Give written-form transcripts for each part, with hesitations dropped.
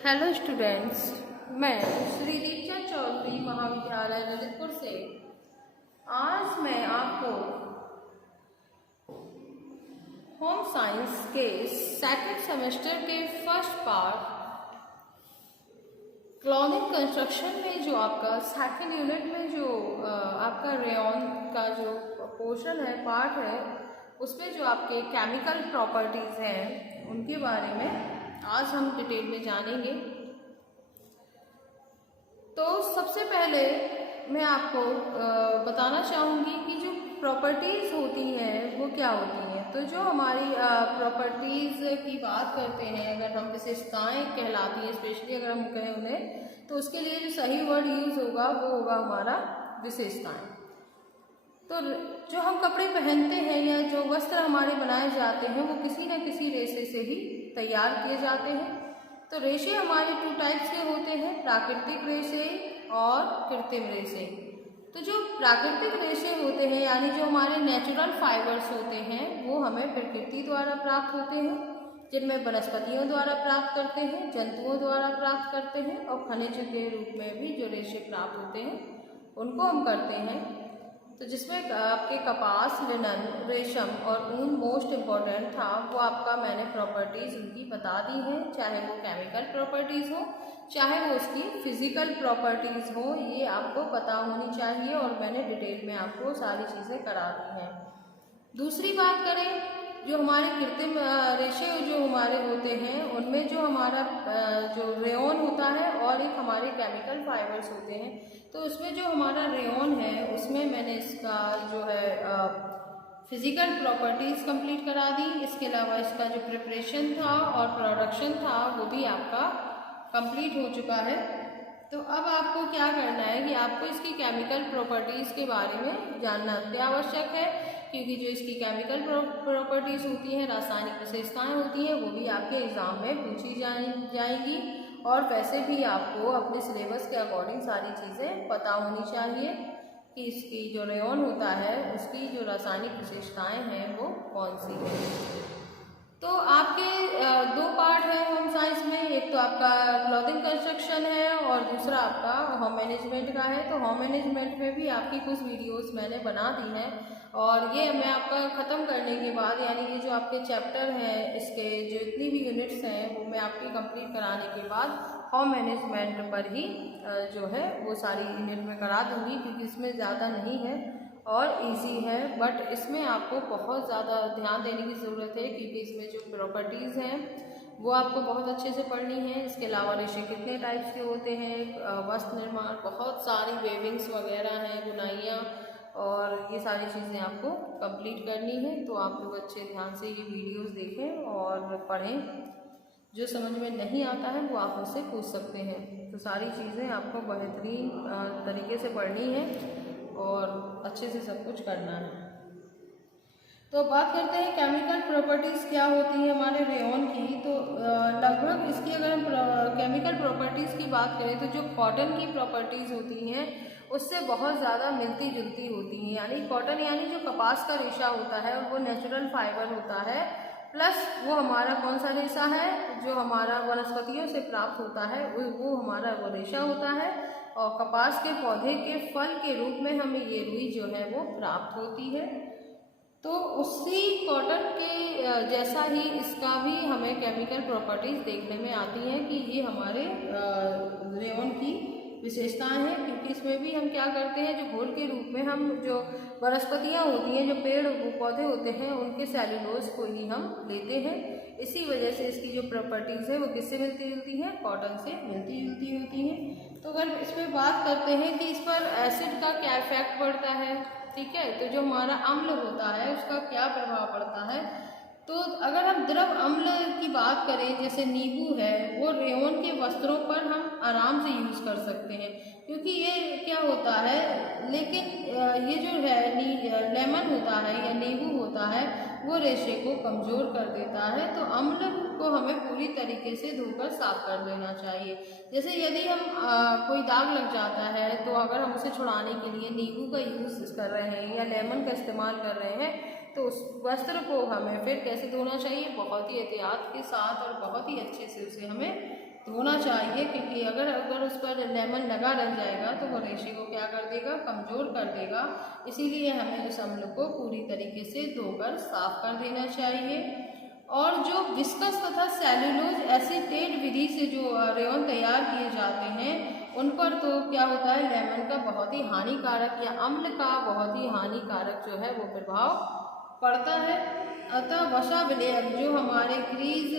Hello students, मैं श्री दीक्षा चौधरी महाविद्यालय ललितपुर से आज मैं आपको होम साइंस के सेकंड सेमेस्टर के फर्स्ट पार्ट क्लॉथिंग कंस्ट्रक्शन में जो आपका सेकंड यूनिट में जो आपका रेयॉन का जो पोर्शन है, पार्ट है, उसमें जो आपके केमिकल प्रॉपर्टीज़ हैं उनके बारे में आज हम डिटेल में जानेंगे। तो सबसे पहले मैं आपको बताना चाहूँगी कि जो प्रॉपर्टीज़ होती हैं वो क्या होती हैं। तो जो हमारी प्रॉपर्टीज़ की बात करते हैं, अगर हम विशेषताएं कहलाती हैं, स्पेशली अगर हम कहें उन्हें, तो उसके लिए जो सही वर्ड यूज़ होगा वो होगा हमारा विशेषताएं। तो जो हम कपड़े पहनते हैं या जो वस्त्र हमारे बनाए जाते हैं वो किसी न किसी रेशे से ही तैयार किए जाते हैं। तो रेशे हमारे 2 टाइप्स के होते हैं, प्राकृतिक रेशे और कृत्रिम रेशे। तो जो प्राकृतिक रेशे होते हैं यानी जो हमारे नेचुरल फाइबर्स होते हैं वो हमें प्रकृति द्वारा प्राप्त होते हैं, जिनमें वनस्पतियों द्वारा प्राप्त करते हैं, जंतुओं द्वारा प्राप्त करते हैं और खनिज के रूप में भी जो रेशे प्राप्त होते हैं उनको हम करते हैं। तो जिसमें आपके कपास, लिनन, रेशम और ऊन मोस्ट इम्पॉर्टेंट था, वो आपका मैंने प्रॉपर्टीज़ उनकी बता दी हैं, चाहे वो केमिकल प्रॉपर्टीज़ हो चाहे वो उसकी फिजिकल प्रॉपर्टीज़ हो, ये आपको पता होनी चाहिए और मैंने डिटेल में आपको सारी चीज़ें करा दी हैं। दूसरी बात करें, जो हमारे कृत्रिम रेशे जो हमारे होते हैं उनमें जो हमारा जो रेयॉन होता है और एक हमारे केमिकल फाइबर्स होते हैं। तो उसमें जो हमारा रेयॉन है उसमें मैंने इसका जो है फिज़िकल प्रॉपर्टीज़ कंप्लीट करा दी। इसके अलावा इसका जो प्रिपरेशन था और प्रोडक्शन था वो भी आपका कंप्लीट हो चुका है। तो अब आपको क्या करना है कि आपको इसकी केमिकल प्रॉपर्टीज़ के बारे में जानना अत्यावश्यक है, क्योंकि जो इसकी केमिकल प्रॉपर्टीज़ होती हैं, रासायनिक विशेषताएं होती हैं, वो भी आपके एग्ज़ाम में पूछी जाएंगी और वैसे भी आपको अपने सिलेबस के अकॉर्डिंग सारी चीज़ें पता होनी चाहिए कि इसकी जो रेयॉन होता है उसकी जो रासायनिक विशेषताएं हैं वो कौन सी हैं। तो आपके 2 पार्ट हैं होम साइंस में, एक तो आपका क्लॉथिंग कंस्ट्रक्शन है और दूसरा आपका होम मैनेजमेंट का है। तो होम मैनेजमेंट में भी आपकी कुछ वीडियोस मैंने बना दी हैं और ये मैं आपका ख़त्म करने के बाद, यानी ये जो आपके चैप्टर हैं इसके जो इतनी भी यूनिट्स हैं वो मैं आपकी कंप्लीट कराने के बाद होम मैनेजमेंट पर ही जो है वो सारी यूनिट में करा दूँगी, क्योंकि इसमें ज़्यादा नहीं है और इजी है, बट इसमें आपको बहुत ज़्यादा ध्यान देने की ज़रूरत है, क्योंकि इसमें जो प्रॉपर्टीज़ हैं वो आपको बहुत अच्छे से पढ़नी है। इसके अलावा रेशे कितने टाइप्स के होते हैं, वस्त्र निर्माण, बहुत सारी वेविंग्स वगैरह हैं, बुनाइयाँ, और ये सारी चीज़ें आपको कंप्लीट करनी है। तो आप लोग अच्छे ध्यान से ये वीडियोस देखें और पढ़ें। जो समझ में नहीं आता है वो आप मुझसे पूछ सकते हैं। तो सारी चीज़ें आपको बेहतरीन तरीके से पढ़नी है और अच्छे से सब कुछ करना है। तो बात करते हैं केमिकल प्रॉपर्टीज़ क्या होती है हमारे रेयॉन की। तो लगभग इसकी अगर हम केमिकल प्रॉपर्टीज़ की बात करें तो जो कॉटन की प्रॉपर्टीज़ होती हैं उससे बहुत ज़्यादा मिलती जुलती होती हैं। यानी कॉटन यानी जो कपास का रेशा होता है वो नेचुरल फाइबर होता है, प्लस वो हमारा कौन सा रेशा है जो हमारा वनस्पतियों से प्राप्त होता है वो हमारा वो रेशा होता है, और कपास के पौधे के फल के रूप में हमें ये रुई जो है वो प्राप्त होती है। तो उसी कॉटन के जैसा ही इसका भी हमें केमिकल प्रॉपर्टीज़ देखने में आती हैं कि ये हमारे रेयॉन की विशेषताएं हैं, क्योंकि इसमें भी हम क्या करते हैं, जो घोल के रूप में हम जो वनस्पतियाँ होती हैं, जो पेड़ पौधे होते हैं, उनके सेल्यूलोज को ही हम लेते हैं। इसी वजह से इसकी जो प्रॉपर्टीज़ है वो किससे मिलती जुलती हैं, कॉटन से मिलती जुलती होती हैं। तो अगर इसमें बात करते हैं कि इस पर एसिड का क्या इफेक्ट पड़ता है, ठीक है, तो जो हमारा अम्ल होता है उसका क्या प्रभाव पड़ता है। तो अगर हम द्रव अम्ल की बात करें, जैसे नींबू है, वो रेयॉन के वस्त्रों पर हम आराम से यूज़ कर सकते हैं, क्योंकि ये क्या होता है, लेकिन ये जो है लेमन होता है या नींबू होता है वो रेशे को कमज़ोर कर देता है। तो अम्ल को हमें पूरी तरीके से धोकर साफ कर देना चाहिए। जैसे यदि हम कोई दाग लग जाता है तो अगर हम उसे छुड़ाने के लिए नींबू का यूज़ कर रहे हैं या लेमन का इस्तेमाल कर रहे हैं, तो उस वस्त्र को हमें फिर कैसे धोना चाहिए, बहुत ही एहतियात के साथ और बहुत ही अच्छे से उसे हमें धोना चाहिए, क्योंकि अगर उस पर लेमन लगा रह जाएगा तो वो रेशे को क्या कर देगा, कमज़ोर कर देगा। इसीलिए हमें उस अम्ल को पूरी तरीके से धोकर साफ कर देना चाहिए। और जो विस्कस तथा सेल्यूलोज एसीटेट विधि से जो रेयन तैयार किए जाते हैं उन पर तो क्या होता है, लेमन का बहुत ही हानिकारक या अम्ल का बहुत ही हानिकारक जो है वो प्रभाव पड़ता है। अतः वसा विलेयक जो हमारे ग्रीज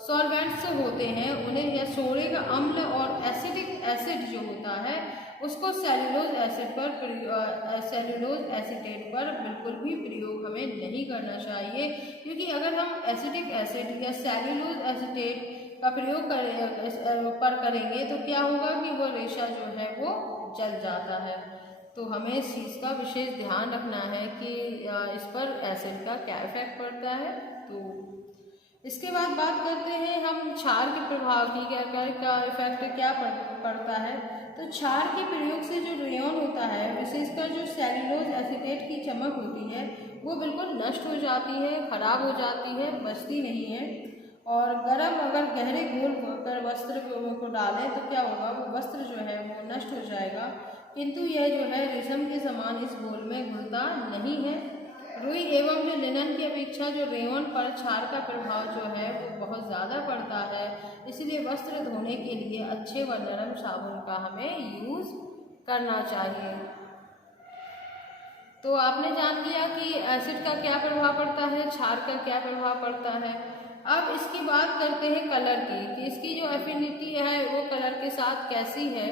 सॉल्वेंट्स होते हैं उन्हें, या सोडे का अम्ल और एसिडिक एसिड जो होता है उसको सेल्यूलोज एसिड पर सेल्यूलोज एसीटेट पर बिल्कुल भी प्रयोग हमें नहीं करना चाहिए, क्योंकि अगर हम एसिडिक एसिड या सेल्यूलोज एसीटेट का प्रयोग करेंगे तो क्या होगा कि वो रेशा जो है वो जल जाता है। तो हमें इस चीज़ का विशेष ध्यान रखना है कि इस पर एसिड का क्या इफेक्ट पड़ता है। तो इसके बाद बात करते हैं हम क्षार के प्रभाव की, क्या इफेक्ट क्या पड़ता है। तो क्षार के प्रयोग से जो रेयन होता है, विशेषकर जो सेल्यूलोज एसीटेट की चमक होती है वो बिल्कुल नष्ट हो जाती है, खराब हो जाती है, बचती नहीं है। और गर्म अगर गहरे घोल कर वस्त्र को डालें तो क्या होगा, वो वस्त्र जो है वो नष्ट हो जाएगा, किंतु यह जो है रेशम के समान इस घोल में घुलता नहीं है। रुई एवं जो लिनन की अपेक्षा जो रेयन पर क्षार का प्रभाव जो है वो बहुत ज़्यादा पड़ता है, इसलिए वस्त्र धोने के लिए अच्छे व नरम साबुन का हमें यूज़ करना चाहिए। तो आपने जान लिया कि एसिड का क्या प्रभाव पड़ता है, क्षार का क्या प्रभाव पड़ता है। अब इसकी बात करते हैं कलर की, कि इसकी जो एफिनिटी है वो कलर के साथ कैसी है।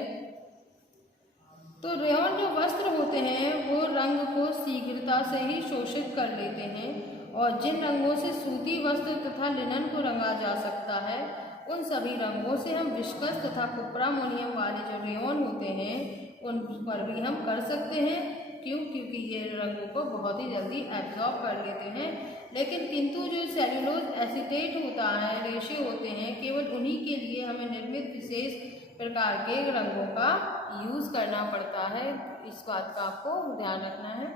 तो रेयन जो वस्त्र होते हैं वो रंग को शीघ्रता से ही शोषित कर लेते हैं, और जिन रंगों से सूती वस्त्र तथा लिनन को रंगा जा सकता है उन सभी रंगों से हम विस्कस तथा कुप्रामोनियम वाले जो रेयन होते हैं उन पर भी हम कर सकते हैं। क्यों? क्योंकि ये रंगों को बहुत ही जल्दी एब्जॉर्ब कर लेते हैं। लेकिन किंतु जो सेल्यूलोज एसीटेट होता है, रेशे होते हैं, केवल उन्हीं के लिए हमें निर्मित विशेष प्रकार के रंगों का यूज़ करना पड़ता है। इस बात का आपको ध्यान रखना है।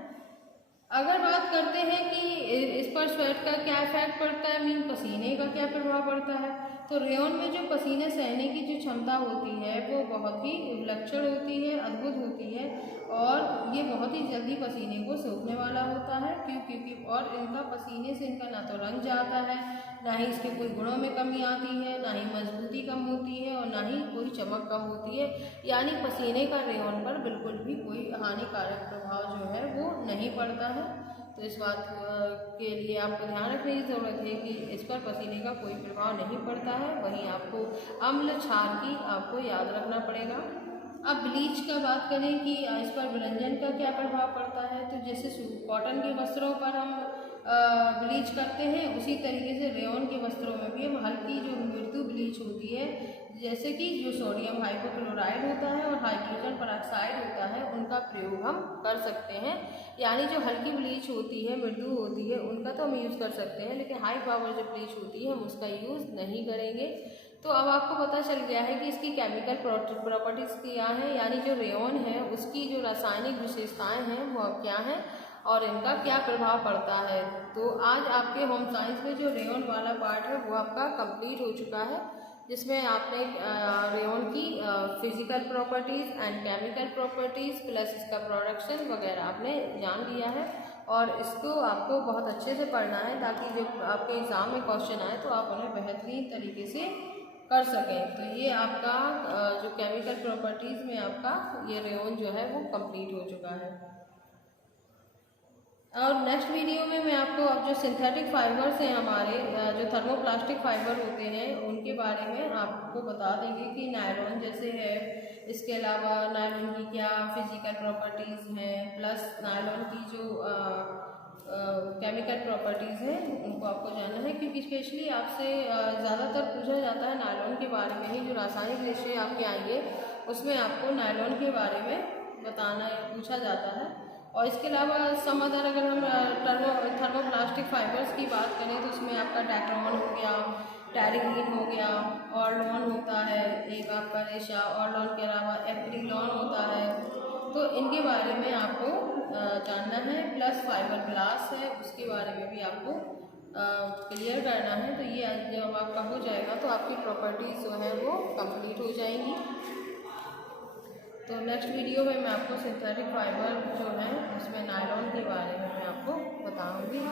अगर बात करते हैं कि इस पर स्वेट का क्या इफेक्ट पड़ता है, मीन पसीने का क्या प्रभाव पड़ता है, तो रेयन में जो पसीने सहने की जो क्षमता होती है वो बहुत ही विलक्षण होती है, अद्भुत होती है, और ये बहुत ही जल्दी पसीने को सोखने वाला होता है। क्यों? क्योंकि और इनका पसीने से इनका ना तो रंग जाता है, ना ही इसके कोई गुणों में कमी आती है, ना ही मजबूती कम होती है, और ना ही कोई चमक कम होती है। यानी पसीने का रेयन पर बिल्कुल भी कोई हानिकारक प्रभाव जो है वो नहीं पड़ता है। तो इस बात के लिए आपको ध्यान रखने की ज़रूरत है कि इस पर पसीने का कोई प्रभाव नहीं पड़ता है। वहीं आपको अम्ल क्षार की आपको याद रखना पड़ेगा। अब ब्लीच का बात करें कि इस पर विरंजन का क्या प्रभाव पड़ता है। तो जैसे कॉटन के वस्त्रों पर हम ब्लीच करते हैं, उसी तरीके से रेयन के वस्त्रों में भी हम हल्की जो मृदु ब्लीच होती है, जैसे कि जो सोडियम हाइपोक्लोराइड होता है और हाइड्रोजन पेरोक्साइड होता है, उनका प्रयोग हम कर सकते हैं। यानी जो हल्की ब्लीच होती है, मृदु होती है, उनका तो हम यूज़ कर सकते हैं, लेकिन हाई पावर जो ब्लीच होती है हम उसका यूज़ नहीं करेंगे। तो अब आपको पता चल गया है कि इसकी केमिकल प्रॉपर्टीज़ क्या हैं, यानी जो रेयन है उसकी जो रासायनिक विशेषताएँ हैं वो क्या हैं और इनका क्या प्रभाव पड़ता है। तो आज आपके होम साइंस में जो रेयन वाला पार्ट है वो आपका कंप्लीट हो चुका है, जिसमें आपने रेयन की physical properties and chemical properties plus इसका प्रोडक्शन वगैरह आपने जान लिया है। और इसको आपको बहुत अच्छे से पढ़ना है ताकि जब आपके एग्ज़ाम में क्वेश्चन आए तो आप उन्हें बेहतरीन तरीके से कर सकें। तो ये आपका जो केमिकल प्रॉपर्टीज़ में आपका ये रेयन जो है वो कंप्लीट हो चुका है। और नेक्स्ट वीडियो में मैं आपको अब जो सिंथेटिक फाइबर्स हैं हमारे जो थर्मोप्लास्टिक फाइबर होते हैं उनके बारे में आपको बता देंगे कि नायलॉन जैसे है, इसके अलावा नायलॉन की क्या फिजिकल प्रॉपर्टीज़ हैं, प्लस नायलॉन की जो केमिकल प्रॉपर्टीज़ हैं उनको आपको जानना है, क्योंकि स्पेशली आपसे ज़्यादातर पूछा जाता है नायलॉन के बारे में ही। जो रासायनिक रेशे आपके आएंगे उसमें आपको नायलॉन के बारे में बताना पूछा जाता है। और इसके अलावा सम अदर अगर हम थर्मोप्लास्टिक फाइबर्स की बात करें तो उसमें आपका टेट्रान हो गया, टेरिलीन हो गया, ऑर्लॉन होता है एक आपका रेशा, ऑर्लॉन के अलावा एप्रिलॉन होता है। तो इनके बारे में आपको जानना है, प्लस फाइबर ग्लास है उसके बारे में भी आपको क्लियर करना है। तो ये जब आपका हो जाएगा तो आपकी प्रॉपर्टीज़ जो है वो कंप्लीट हो जाएंगी। तो नेक्स्ट वीडियो में मैं आपको सिंथेटिक फाइबर जो है उसमें नायलॉन के बारे में मैं आपको बताऊंगी।